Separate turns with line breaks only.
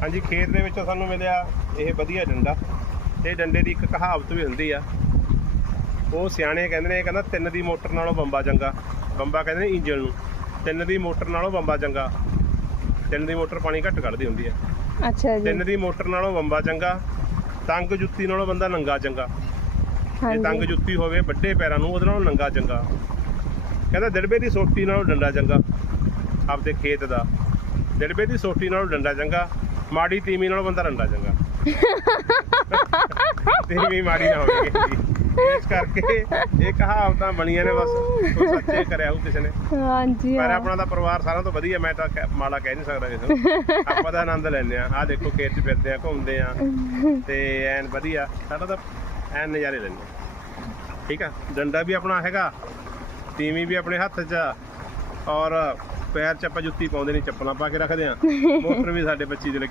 ਹਾਂਜੀ ਖੇਤ ਦੇ ਵਿੱਚੋਂ ਸਾਨੂੰ ਮਿਲਿਆ ਇਹ ਵਧੀਆ ਡੰਡਾ। ਤੇ ਡੰਡੇ ਦੀ ਇੱਕ ਕਹਾਵਤ ਵੀ ਹੁੰਦੀ ਆ, ਉਹ ਸਿਆਣੇ ਕਹਿੰਦੇ ਨੇ, ਕਹਿੰਦਾ 3 ਦੀ ਮੋਟਰ ਨਾਲੋਂ ਬੰਬਾ ਚੰਗਾ। ਬੰਬਾ ਕਹਿੰਦੇ ਨੇ ਇੰਜਣ ਨੂੰ, 3 ਦੀ ਮੋਟਰ ਨਾਲੋਂ ਬੰਬਾ ਚੰਗਾ। 3 ਦੀ ਮੋਟਰ ਪਾਣੀ ਘੱਟ ਕੱਢਦੀ ਹੁੰਦੀ ਆ।
ਅੱਛਾ ਜੀ।
3 ਦੀ ਮੋਟਰ ਨਾਲੋਂ ਬੰਬਾ ਚੰਗਾ, ਤੰਗ ਜੁੱਤੀ ਨਾਲੋਂ ਬੰਦਾ ਨੰਗਾ ਚੰਗਾ। ਜੇ ਤੰਗ ਜੁੱਤੀ ਹੋਵੇ ਵੱਡੇ ਪੈਰਾਂ ਨੂੰ, ਉਹਦੇ ਨਾਲੋਂ ਨੰਗਾ ਚੰਗਾ। ਕਹਿੰਦਾ ਦਿੜਬੇ ਦੀ ਸੋਟੀ ਨਾਲੋਂ ਡੰਡਾ ਚੰਗਾ। ਆਪਦੇ ਖੇਤ ਦਾ ਦਿੜਬੇ ਦੀ ਸੋਟੀ ਨਾਲੋਂ ਡੰਡਾ ਚੰਗਾ, ਮਾੜੀ ਤੀਵੀਂ ਨਾਲੋਂ ਬੰਦਾ ਡੰਡਾ ਚੰਗਾ। ਤੀਵੀਂ ਮਾੜੀ ਨਾ ਹੋਵੇ ਇਸ ਕਰਕੇ ਇਹ ਕਹਾਵਤਾਂ ਬਣੀਆਂ ਨੇ, ਬਸ ਉਹ ਸੱਚੇ ਕਰਿਆ ਹੋਊ ਕਿਸੇ ਨੇ।
ਹਾਂਜੀ
ਪਰ ਆਪਣਾ ਦਾ ਪਰਿਵਾਰ ਸਾਰਿਆਂ ਤੋਂ ਵਧੀਆ, ਮੈਂ ਤਾਂ ਮਾੜਾ ਕਹਿ ਨਹੀਂ ਸਕਦਾ ਕਿਸੇ ਨੂੰ। ਆਪਾਂ ਦਾ ਆਨੰਦ ਲੈਂਦੇ ਆ। ਆਹ ਦੇਖੋ ਖੇਤ 'ਚ ਫਿਰਦੇ ਆ, ਘੁੰਮਦੇ ਆ ਤੇ ਐਨ ਵਧੀਆ, ਸਾਡਾ ਤਾਂ ਐਨ ਨਜ਼ਾਰੇ ਲੈਂਦੇ ਆ। ਠੀਕ ਆ, ਡੰਡਾ ਵੀ ਆਪਣਾ ਹੈਗਾ, ਤੀਵੀਂ ਵੀ ਆਪਣੇ ਹੱਥ 'ਚ ਆ, ਔਰ ਪੈਰ 'ਚ ਆਪਾਂ ਜੁੱਤੀ ਪਾਉਂਦੇ ਨਹੀਂ, ਚੱਪਲਾਂ ਪਾ ਕੇ ਰੱਖਦੇ ਆ। ਮੋਟਰ ਵੀ ਸਾਡੇ 25 ਦੀ